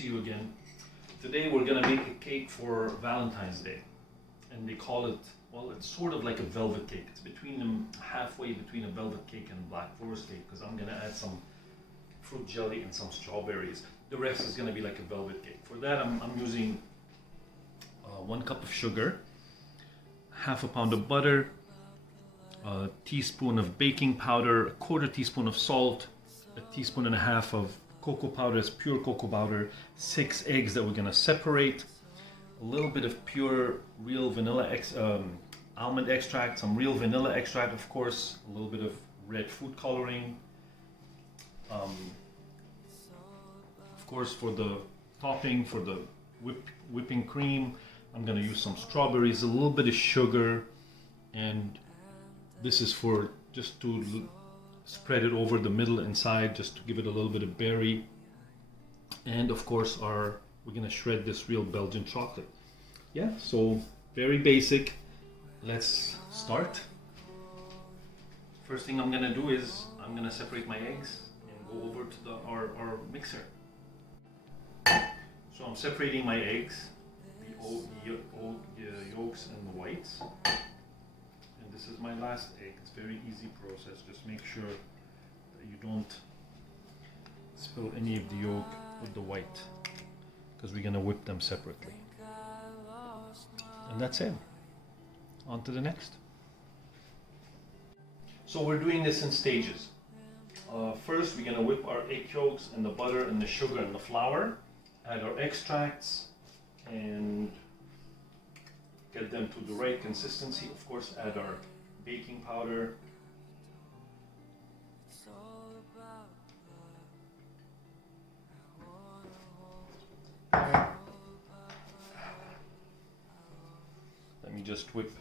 see you again. Today we're gonna make a cake for Valentine's Day. And they call it, well, it's sort of like a velvet cake. It's halfway between a velvet cake and a black forest cake, because I'm gonna add some fruit jelly and some strawberries. The rest is gonna be like a velvet cake. For that I'm using 1 cup of sugar, half a pound of butter, a teaspoon of baking powder, a 1/4 teaspoon of salt, a teaspoon and a half of cocoa powder, it's pure cocoa powder, 6 eggs that we're gonna separate, a little bit of pure real vanilla almond extract, some real vanilla extract, of course, a little bit of red food coloring. Of course, for the topping, for the whipping cream, I'm gonna use some strawberries, a little bit of sugar, and this is for just to spread it over the middle and side, just to give it a little bit of berry. And of course we're gonna shred this real Belgian chocolate. Yeah, so very basic. Let's start. First thing I'm gonna do is I'm gonna separate my eggs and go over to our mixer. So I'm separating my eggs, the yolks and the whites. And this is my last egg. It's a very easy process. Just make sure that you don't spill any of the yolk with the white, because we're gonna whip them separately. And that's it. On to the next. So we're doing this in stages. First we're gonna whip our egg yolks and the butter and the sugar and the flour, add our extracts and get them to the right consistency. Of course, add our baking powder, let me just whip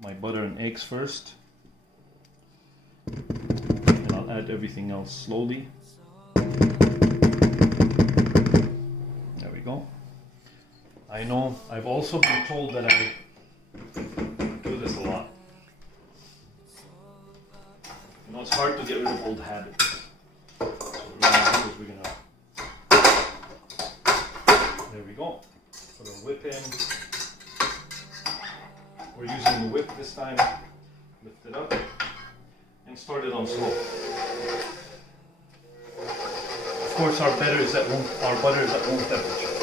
my butter and eggs first, and I'll add everything else slowly. There we go. I know I've also been told that I do this a lot. You know, it's hard to get rid of old habits. So what we're gonna do is there we go. Put our whip in. We're using the whip this time. Lift it up and start it on slow. Of course, our butter is at room temperature.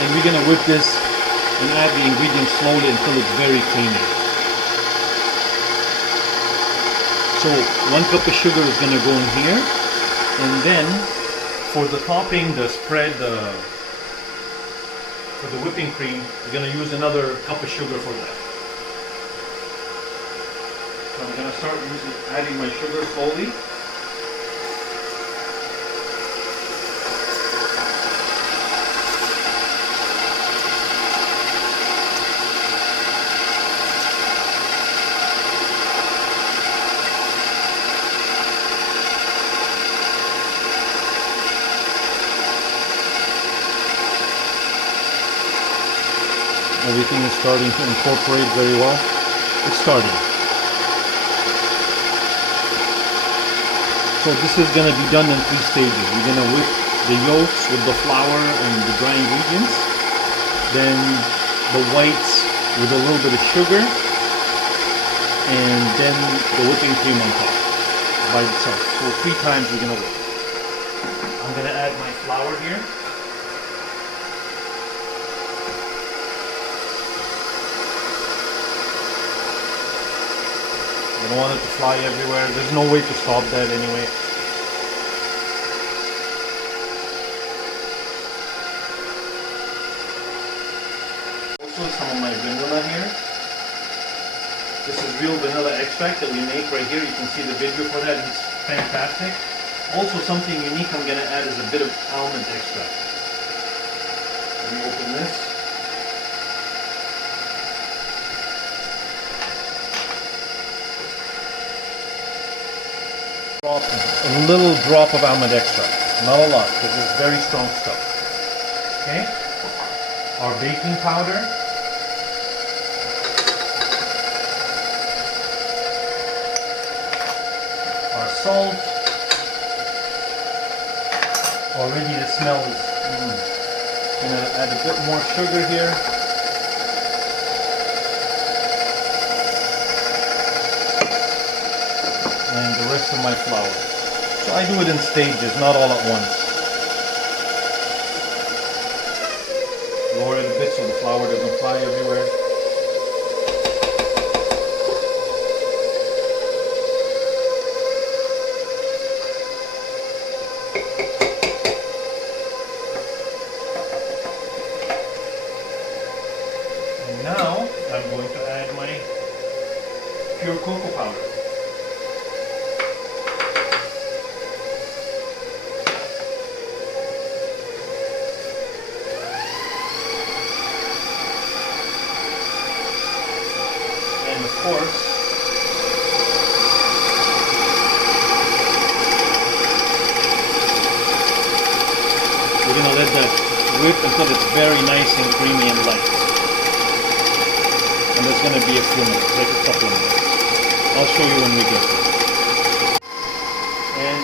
And we're gonna whip this and add the ingredients slowly until it's very creamy. So 1 cup of sugar is gonna go in here. And then for the topping, the spread, for the whipping cream, we're going to use another cup of sugar for that. So I'm going to start adding my sugar slowly. Everything is starting to incorporate very well. It's starting. So this is going to be done in 3 stages. We're going to whip the yolks with the flour and the dry ingredients. Then the whites with a little bit of sugar. And then the whipping cream on top by itself. So 3 times we're going to whip. I'm going to add my flour here. I don't want it to fly everywhere. There's no way to stop that anyway. Also some of my vanilla here. This is real vanilla extract that we make right here. You can see the video for that. It's fantastic. Also something unique I'm going to add is a bit of almond extract. Let me open this. A little drop of almond extract, not a lot, because it's very strong stuff. Okay, our baking powder, salt. Already the smell is... Gonna add a bit more sugar here. And the rest of my flour. So I do it in stages, not all at once. Lower it a bit so the flour doesn't fly everywhere. And now I'm going to add my pure cocoa powder. And of course, we're going to let that whip until it's very nice and creamy and light. And there's going to be a few minutes, like a couple of minutes. I'll show you when we get there. And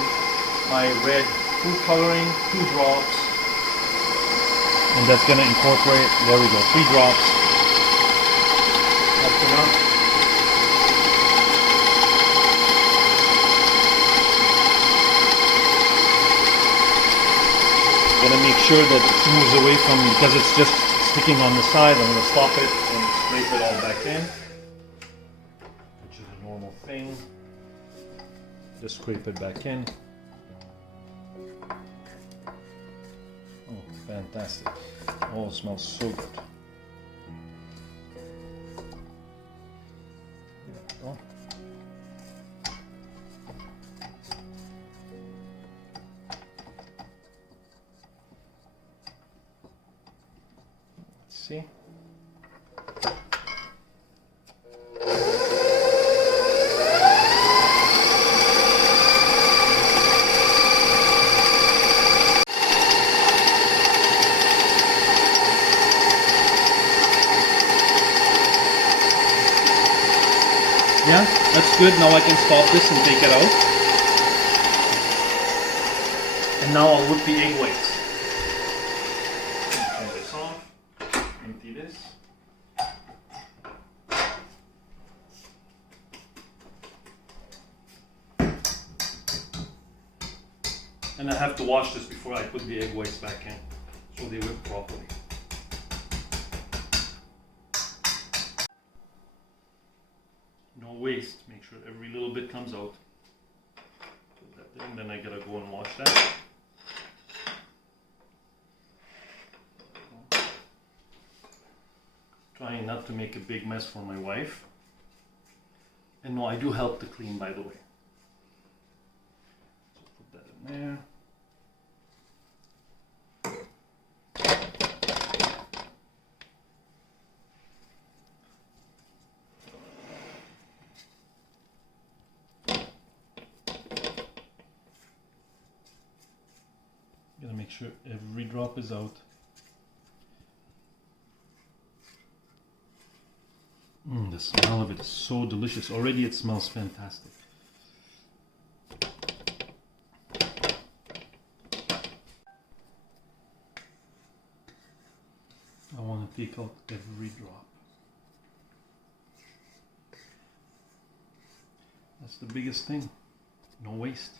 my red food coloring, 2 drops. And that's going to incorporate, there we go, 3 drops. That's enough. Gonna make sure that it moves away from, because it's just sticking on the side. I'm gonna stop it and scrape it all back in, which is a normal thing. Just scrape it back in. Oh, fantastic. Oh, it smells so good. There we go. See? Yeah, that's good. Now I can stop this and take it out. And now I'll whip the egg whites. Turn this off. Empty this. And I have to wash this before I put the egg whites back in, so they whip properly. No waste, make sure every little bit comes out. Put that in, then I gotta go and wash that. Trying not to make a big mess for my wife. And no, I do help to clean, by the way. So put that in there. Gotta make sure every drop is out. The smell of it is so delicious. Already it smells fantastic. I want to take out every drop. That's the biggest thing. No waste.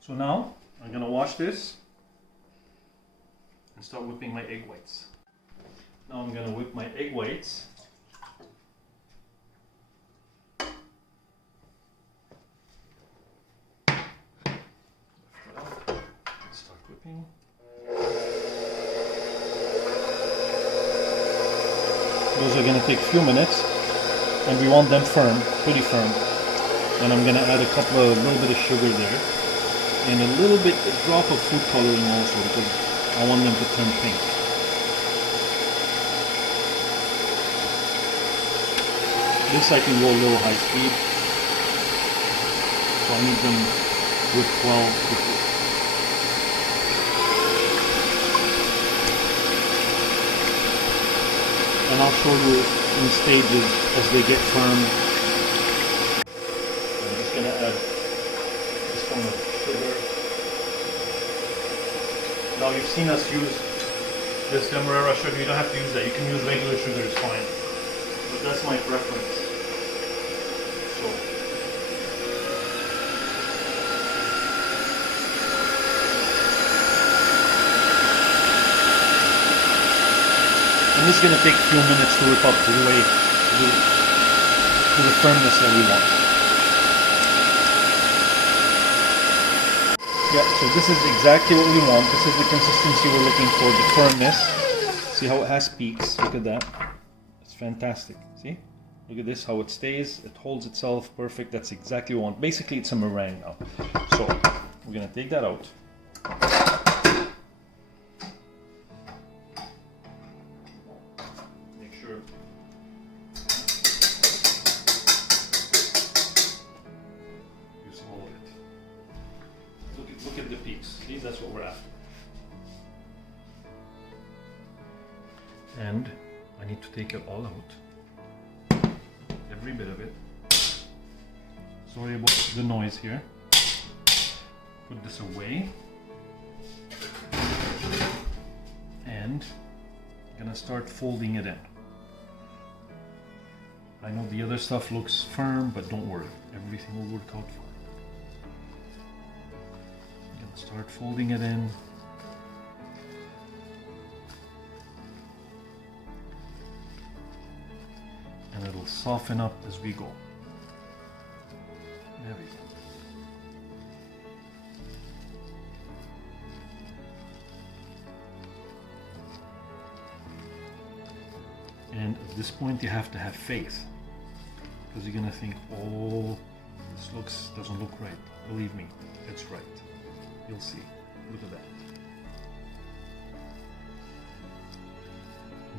So now I'm going to wash this and start whipping my egg whites. Now I'm going to whip my egg whites. Start whipping. Those are going to take a few minutes, and we want them firm, pretty firm. And I'm going to add a little bit of sugar there, and a drop of food coloring also, because I want them to turn pink. This I can go a little high speed, so I need them with 12 quickly. And I'll show you in stages as they get firm. I'm just going to Now you've seen us use this demerara sugar. You don't have to use that. You can use regular sugar, it's fine. But that's my preference. So and this is going to take a few minutes to whip up to the way to the firmness that we want. Yeah, so this is exactly what we want. This is the consistency we're looking for, the firmness. See how it has peaks? Look at that. It's fantastic. See? Look at this, how it stays. It holds itself perfect. That's exactly what we want. Basically, it's a meringue now. So, we're going to take that out. Make sure. Use all of it. Look at the peaks. See, that's what we're after. And I need to take it all out. Every bit of it. Sorry about the noise here. Put this away. And I'm gonna start folding it in. I know the other stuff looks firm, but don't worry. Everything will work out fine. Start folding it in. And it'll soften up as we go. There we go. And at this point you have to have faith. Because you're gonna think, oh, this doesn't look right. Believe me, it's right. You'll see. Look at that.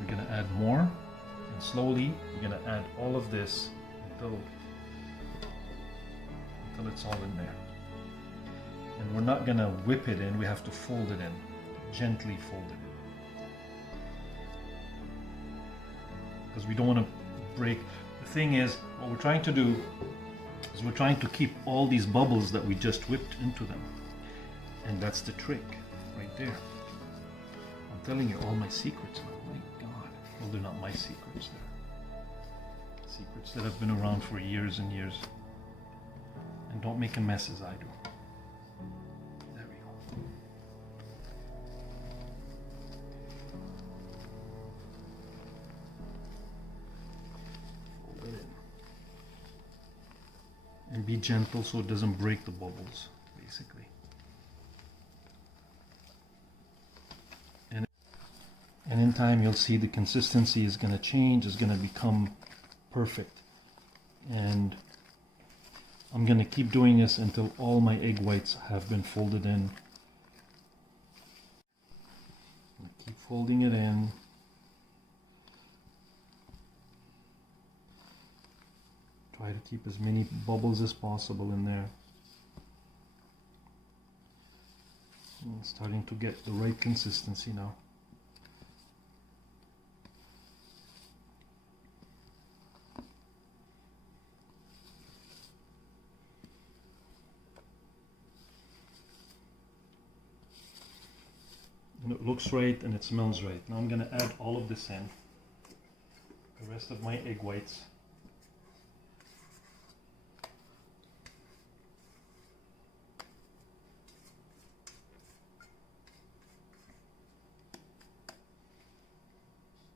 We're going to add more, and slowly we're going to add all of this until it's all in there. And we're not going to whip it in, we have to fold it in. Gently fold it in. Because we don't want to break. The thing is, what we're trying to do is we're trying to keep all these bubbles that we just whipped into them. And that's the trick, right there. I'm telling you all my secrets now. My God. Well, they're not my secrets. They're secrets that have been around for years and years. And don't make a mess as I do. There we go. Fold it in. And be gentle so it doesn't break the bubbles, basically. And in time you'll see the consistency is going to change, is going to become perfect. And I'm going to keep doing this until all my egg whites have been folded in. Keep folding it in. Try to keep as many bubbles as possible in there. And starting to get the right consistency now. And it looks right and it smells right. Now I'm going to add all of this in. The rest of my egg whites.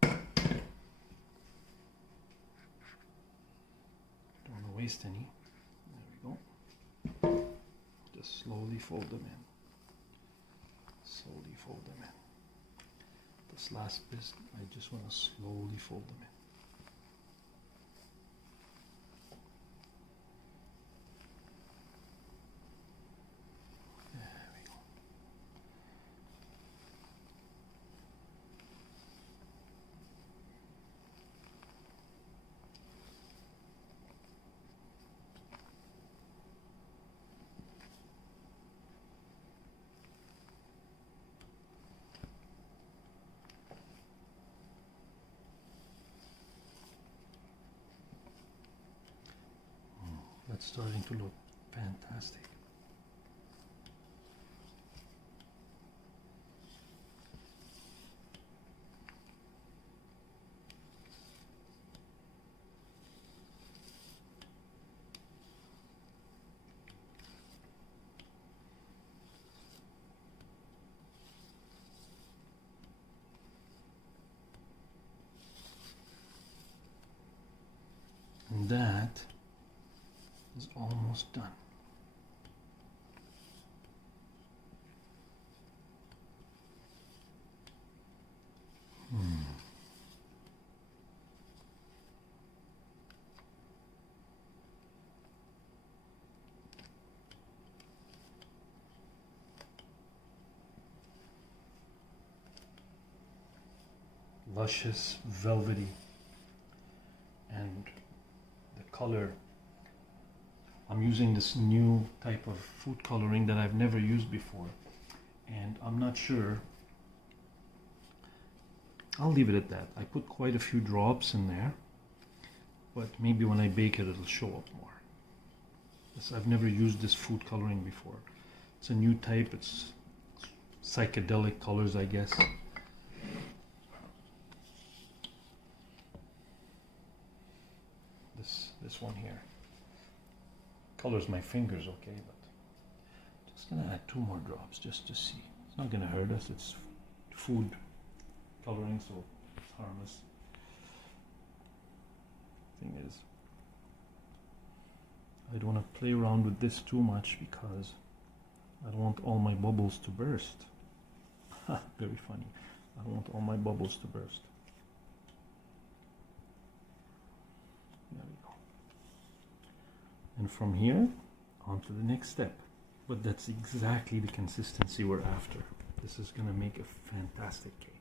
Don't want to waste any. There we go. Just slowly fold them in. Slowly fold them in. This last bit, I just want to slowly fold them in. There we go. That's starting to look fantastic. almost done. Luscious, velvety, and the color. I'm using this new type of food coloring that I've never used before, and I'm not sure. I'll leave it at that. I put quite a few drops in there, but maybe when I bake it, it'll show up more. I've never used this food coloring before. It's a new type. It's psychedelic colors, I guess. This one here colors my fingers okay, but just gonna add 2 more drops just to see. It's not gonna hurt us. It's food coloring, so it's harmless. Thing is, I don't want to play around with this too much because I don't want all my bubbles to burst. Very funny. I don't want all my bubbles to burst. There we go. And from here on to the next step. But that's exactly the consistency we're after. This is going to make a fantastic cake.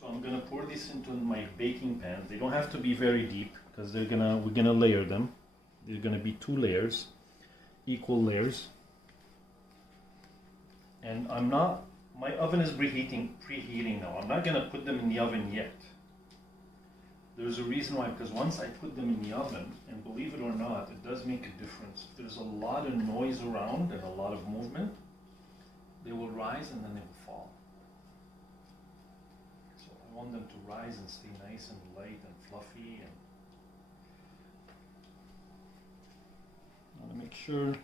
So I'm going to pour this into my baking pans. They don't have to be very deep because we're gonna layer them. They're going to be 2 layers, equal layers. And my oven is preheating now. I'm not going to put them in the oven yet. There's a reason why, because once I put them in the oven, and believe it or not, it does make a difference. If there's a lot of noise around and a lot of movement, they will rise and then they will fall. So I want them to rise and stay nice and light and fluffy. And I want to make sure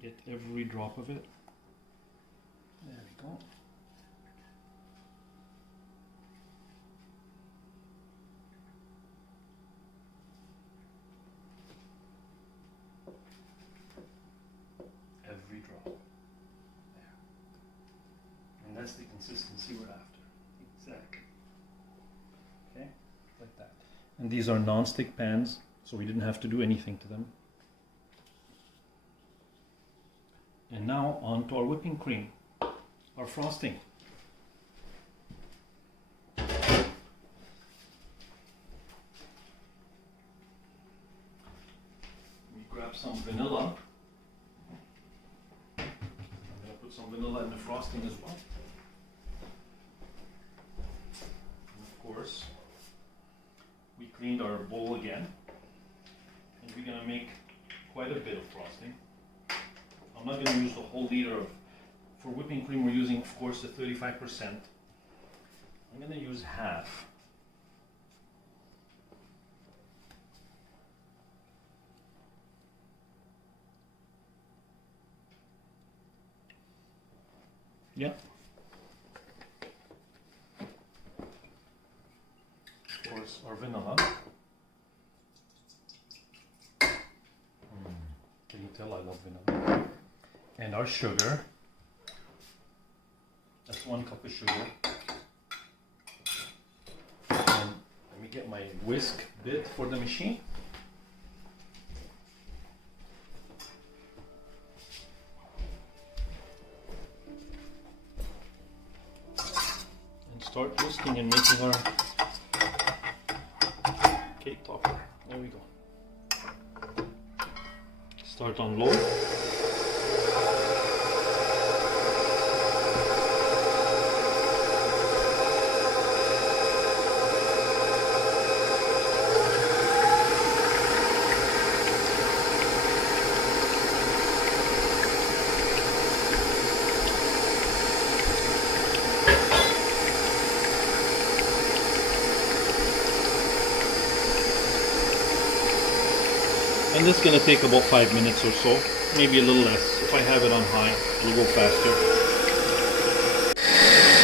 get every drop of it. There we go. Every drop. There. And that's the consistency we're after. Exactly. Okay, like that. And these are non-stick pans, so we didn't have to do anything to them. And now on to our whipping cream, our frosting. Let me grab some vanilla. I'm going to put some vanilla in the frosting as well. And of course, we cleaned our bowl again. And we're going to make quite a bit of frosting. I'm not going to use the whole liter of, for whipping cream we're using, of course, the 35%. I'm going to use half. Yeah. Of course, our vanilla. Can you tell I love vanilla? And our sugar. That's 1 cup of sugar. And let me get my whisk bit for the machine. And start whisking and making our cake topper. There we go. Start on low. And this is going to take about 5 minutes or so, maybe a little less. If I have it on high, it'll go faster.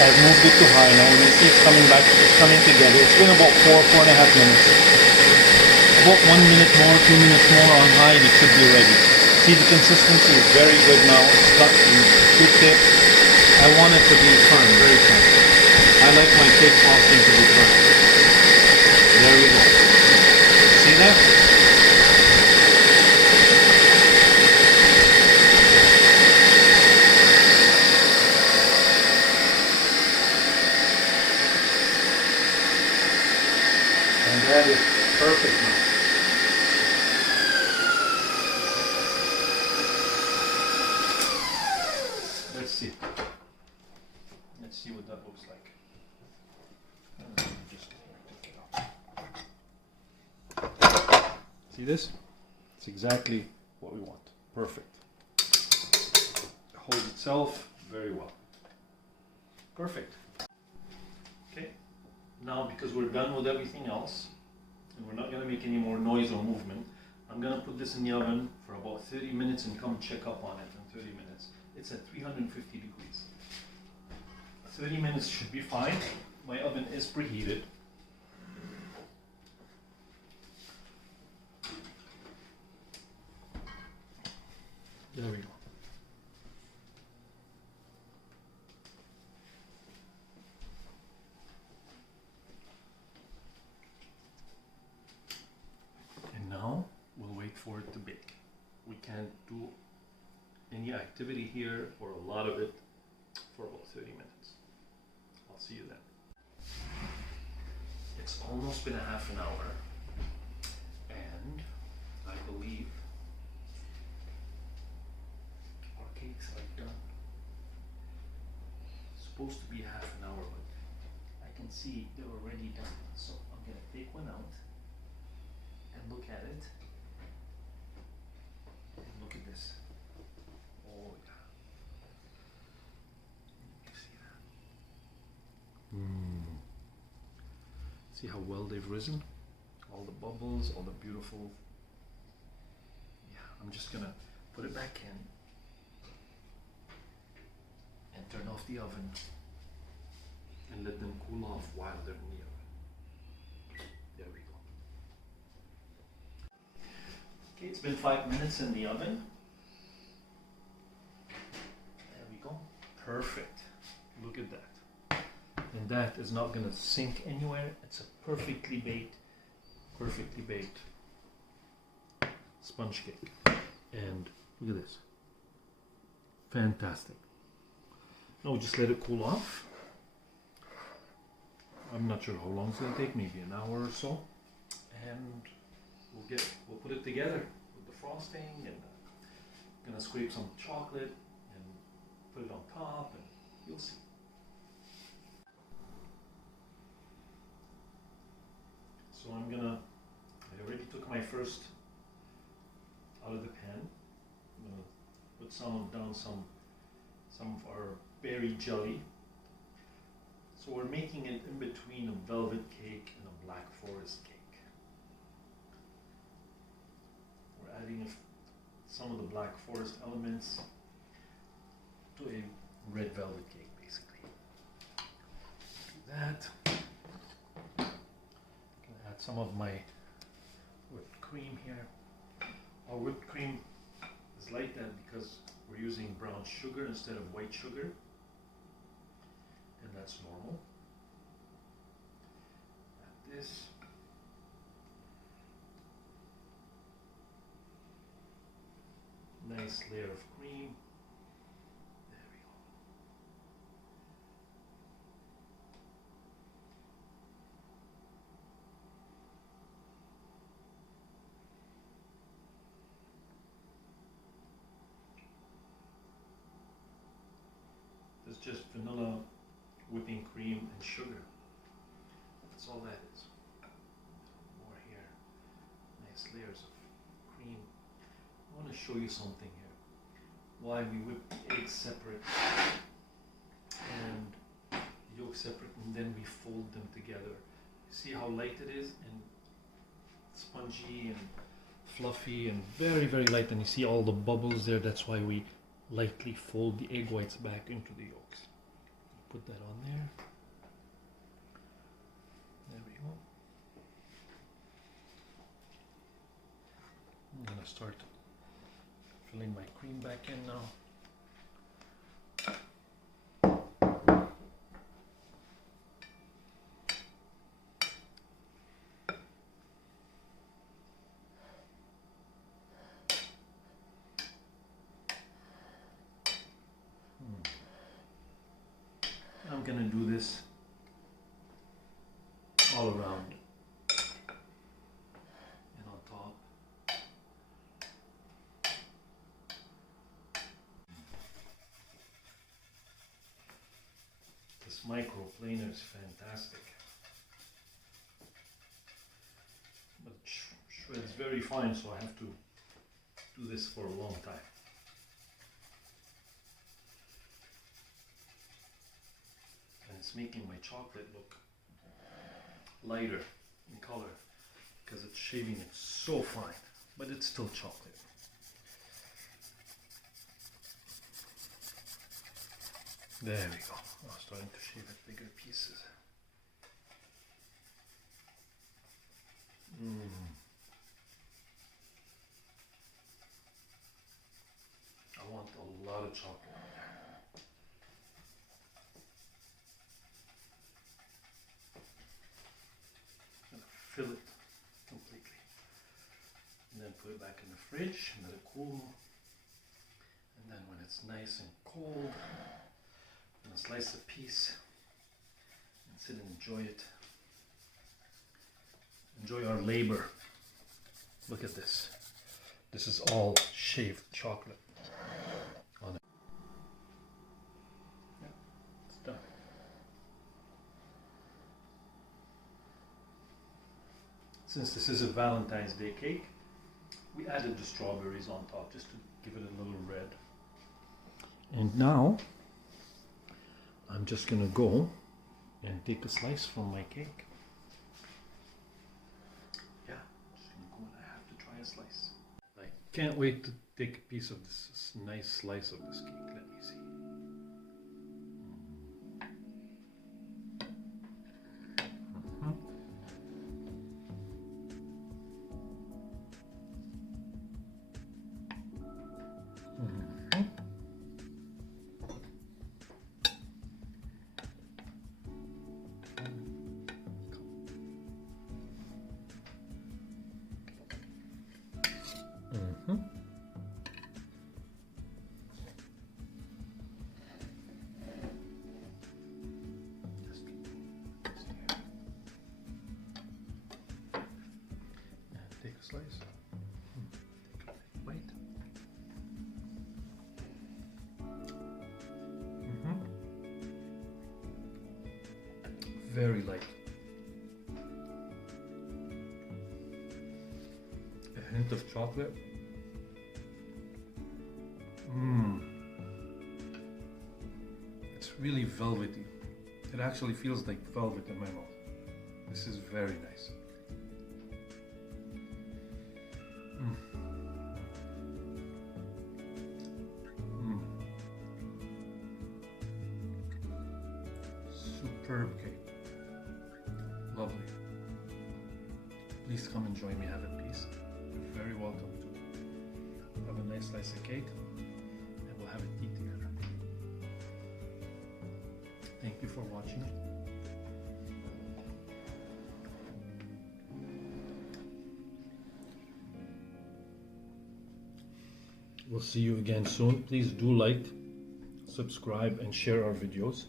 I've moved it to high now. You see it's coming back, it's coming together. It's been about 4.5 minutes. About 1 minute more, 2 minutes more on high and it should be ready. See, the consistency is very good now. It's got good tip. I want it to be firm, very firm. I like my cake frosting to be firm. There we go. See that? And that is perfect now. Let's see. Let's see what that looks like. Just take it out. See this? It's exactly what we want. Perfect. It holds itself very well. Perfect. Okay. Now, because we're done with everything else, and we're not going to make any more noise or movement, I'm going to put this in the oven for about 30 minutes and come check up on it in 30 minutes. It's at 350 degrees. 30 minutes should be fine. My oven is preheated. There we go. And now we'll wait for it to bake. We can't do any activity here or a lot of it for about 30 minutes. I'll see you then. It's almost been a half an hour and I believe our cakes are done. It's supposed to be half an hour, but I can see they're already done. So I'm going to take one out and look at it. And look at this. Oh yeah. You see that? See how well they've risen? All the bubbles, all the beautiful. Yeah, I'm just gonna put it back in and turn off the oven and let them cool off while they're in the oven. There we go. Okay, it's been 5 minutes in the oven. There we go. Perfect. Look at that. And that is not going to sink anywhere. It's a perfectly baked sponge cake. And look at this. Fantastic. Now we'll just let it cool off. I'm not sure how long it's going to take, maybe an hour or so. And we'll put it together with the frosting, and I'm going to scrape some chocolate and put it on top, and you'll see. So I already took my first out of the pan. I'm gonna put some of our berry jelly. So we're making it in between a velvet cake and a black forest cake. We're adding some of the black forest elements to a red velvet cake, basically. Do that. Add some of my whipped cream here. Our whipped cream is like that because we're using brown sugar instead of white sugar, and that's normal. Add this. Nice layer of cream. There we go. It's just vanilla, whipping cream, and sugar. That's all that is. More here. Nice layers of cream. I want to show you something here. Why we whip the eggs separate and the yolk separate, and then we fold them together. See how light it is, and spongy and fluffy and very, very light, and you see all the bubbles there. That's why we lightly fold the egg whites back into the yolks. Put that on there. There we go. I'm gonna start filling my cream back in now. I'm gonna do this all around and on top. This microplaner is fantastic, but it shreds very fine, so I have to do this for a long time. And it's making my chocolate look lighter in color because it's shaving it so fine, but it's still chocolate. There we go. I'm starting to shave it bigger pieces. I want a lot of chocolate. Fill it completely, and then put it back in the fridge and let it cool. And then when it's nice and cold, I'm gonna slice a piece and sit and enjoy it. Enjoy our labor. Look at this. This is all shaved chocolate on it. Yeah, it's done. Since this is a Valentine's Day cake, we added the strawberries on top just to give it a little red. And now, I'm just gonna go and take a slice from my cake. Yeah, just gonna go and I have to try a slice. I can't wait to take a piece of this nice slice of this cake. Let me see. Take a slice. Take a bite. Very light. A hint of chocolate. It's really velvety. It actually feels like velvet in my mouth. This is very nice. Superb cake. Lovely. Please come and join me, have a piece. You're very welcome to have a nice slice of cake and we'll have it eat together. Thank you for watching. We'll see you again soon. Please do like, subscribe, and share our videos.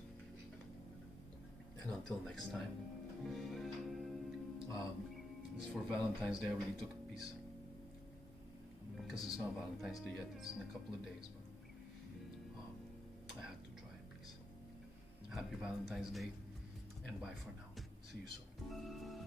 And until next time. This is for Valentine's Day. I already took a piece. Because it's not Valentine's Day yet. It's in a couple of days. But I had to try a piece. Happy Valentine's Day. And bye for now. See you soon.